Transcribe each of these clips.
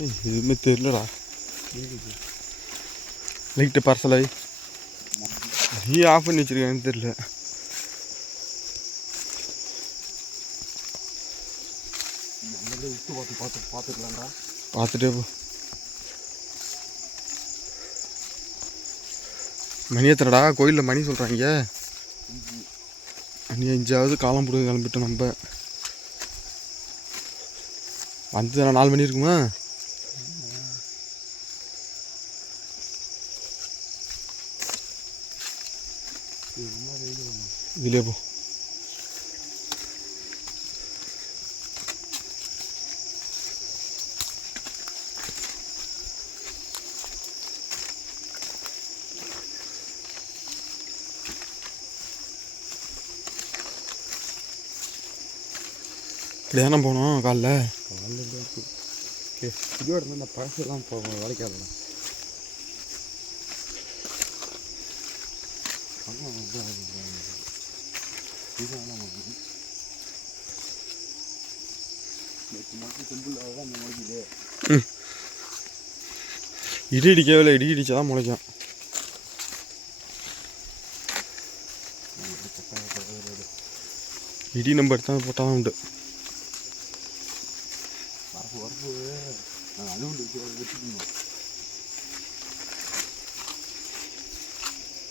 ஏய், எதுவுமே தெரியலடா லைட்டு பார்சலாகி நீ ஆஃப் பண்ணி வச்சிருக்கேன்னு தெரியல. பார்த்து பார்த்து பார்த்துக்கலாம்டா பார்த்துட்டே போ. மணி எத்தனடா? கோயிலில் மணி சொல்கிறாங்க மணி அஞ்சாவது காலம் போடுங்க கிளம்பிட்டோம் நம்ம. வந்து நான் நாலு மணி இருக்குமா? இதுலேயே போ இப்படி தானே போனோம் காலைல இதோட இந்த பழசெல்லாம் இப்போ வளைக்காதடா ഇടി ഇടിക്കാവല്ല ഇടി ഇടിച്ചാ മുളയ്ക്കാം. ഇടി നമ്പർ എടുത്താൽ പൊട്ടാറുണ്ട്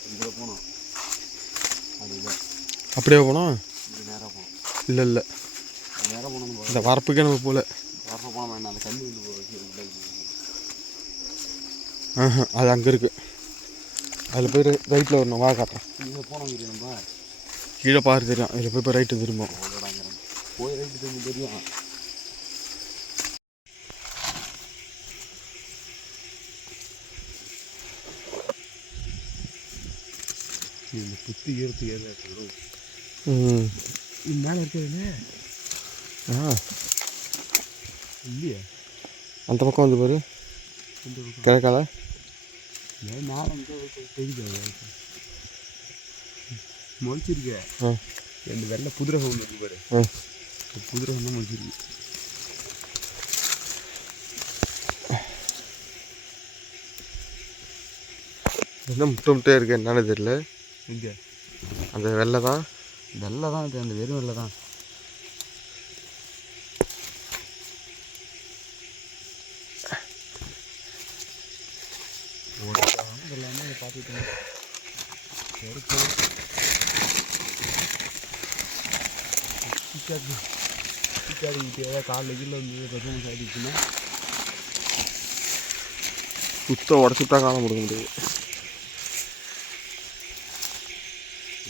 ഇവിടെ പോണോ. அப்படியே போனோம் இல்லை இல்லை. இந்த வரப்புக்கே நம்ம போகல ஆஹா அது அங்கே இருக்குது அதில் போய் ரைட்டில் வரணும். வா காட்டுறேன். கீழே பாரு தெரியும். அதில் போய் இப்போ ரைட்டு திரும்பும் போய் ரைட்டு தெரியும் தெரியும். இந்த புத்தி ஏறுத்து ஏறாது ம். மேலே இருக்கிறதுனே ஆ. இல்லையா. அந்த பக்கம் வந்து பாரு. இந்த கிழக்கால. ஏன் மேலே வந்து தெரியுது? முளைச்சிருக்க. ஆ. ரெண்டு வெள்ளை புதிரகம் ஒன்று இருக்கு பாரு. ஆ. இந்த புதிரகம் தான் முளைச்சிருக்கு. என்ன முட்டை முட்டையாக இருக்குது என்னன்னு தெரியல. இங்கே. அந்த வெள்ளை தான்? வெள்ளை தான் இது அந்த வெறும் வெள்ளை தான். எல்லாமே செருப்பு சிக்காது. சிக்காடிக்கிட்டு ஏதாவது காலில் கீழே வந்து பிரச்சனை சாதிச்சுன்னா சுத்தம் உடச்சுட்டா காலம் கொடுக்க முடியாது.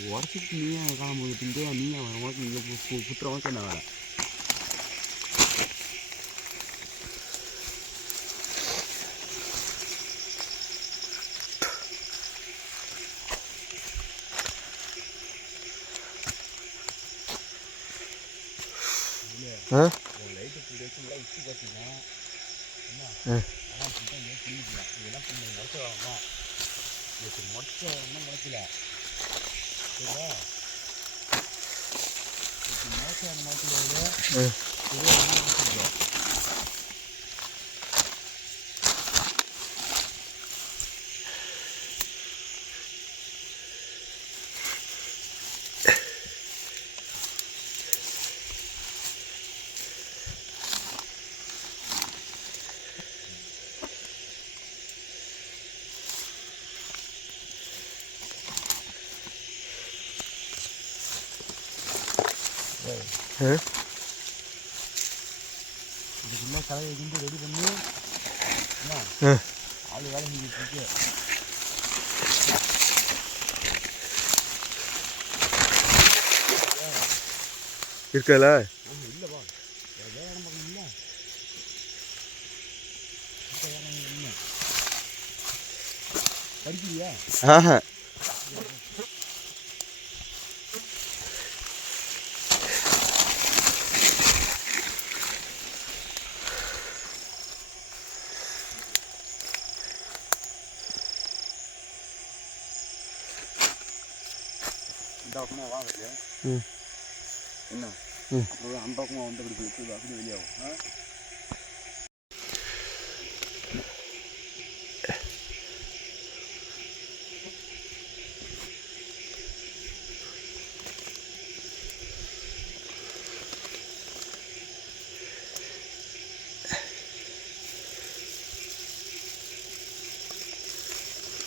உடச்சிட்டு நீயே காலம் போட்டுட்டு நீயே உனக்கு இங்கே புத்துற உனக்கு என்ன வேலை ஆ என்ன ஆ. முளைக்கல சரியா நேற்று முளைச்ச வர இதுக்குள்ள கலையை கிண்டி ரெடி பண்ணி ஆள் வேலை செஞ்சுட்டு இருக்கு. இருக்கல இல்லைப்பா வேலை பக்கம் இல்லை படிக்கலையா ஆஹா. பக்கமாக வாங்குறது என்ன? அந்த பக்கமாக வந்து அப்படி போயிட்டு அப்படி வெளியாகும்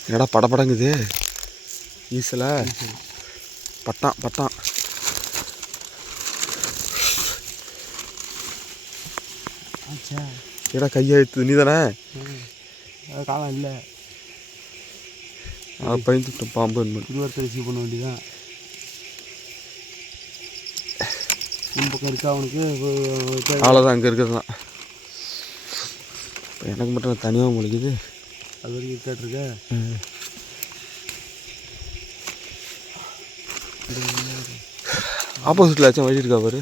என்னடா படப்படங்குது ஈஸில் பட்டான் பட்டான். ஆச்சா. ஏடா கையை எடுத்து நீ தானே அது காலம் இல்லை. பயந்துட்டோம் பாம்பு இருபத்தி ரிசீவ் பண்ண வேண்டியதான் பக்கம் இருக்கா அவனுக்கு அவ்வளோதான் அங்கே இருக்கிறது தான் இப்போ எனக்கு மட்டும் தனியாக முழிக்குது. அது வரைக்கும் இருக்காட்டிருக்க ஆப்போசிட்டில் ஆச்சும் வழி இருக்கா பாரு.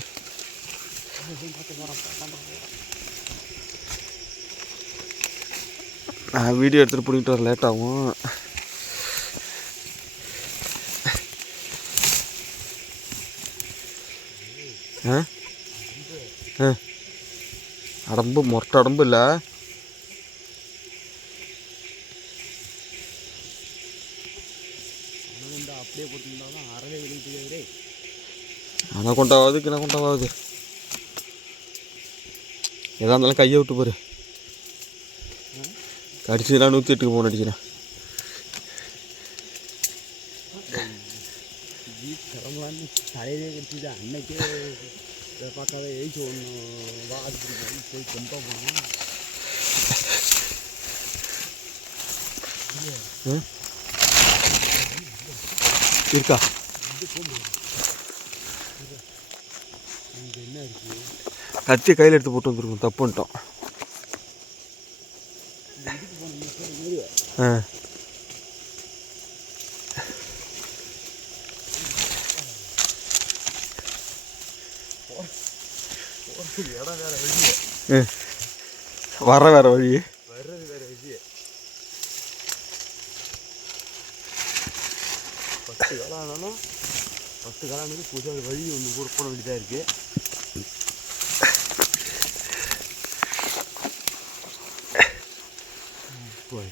நான் வீடியோ எடுத்துகிட்டு பிடிக்கிட்டு வர லேட் ஆகும். ஆ? ஆ. அடம்பு மொட்டை அடம்பு இல்லை இந்த அப்படியே போட்டுருந்தா தான் அறவே வெளியிட்டு ஆனால் கொண்டாவது கிண கொண்டாவது எதா இருந்தாலும் கையை விட்டு பாரு கடிச்சதுலாம் நூற்றி எட்டுக்கு போன அடிக்கிறேன். தலையிலே கடிச்சிது அன்னைக்கே பார்க்காத ஏய்ச்சி ஒன்று வா ஆஸ்பத்திரிக்கு போய் போனோம் இருக்கா இங்கே என்ன இருக்குது கத்தி கையில் எடுத்து போட்டு வந்துருக்கோம் தப்புன்ட்டோம். ஆ. இடம் வேறு வழி ஆ. வர வேற வழி வர்றது வேறு வழி பத்து காலம் ஆனாலும் பத்து காலம் ஆனது புதுசாக வழி ஒன்று கூட போட வேண்டியதாக இருக்குது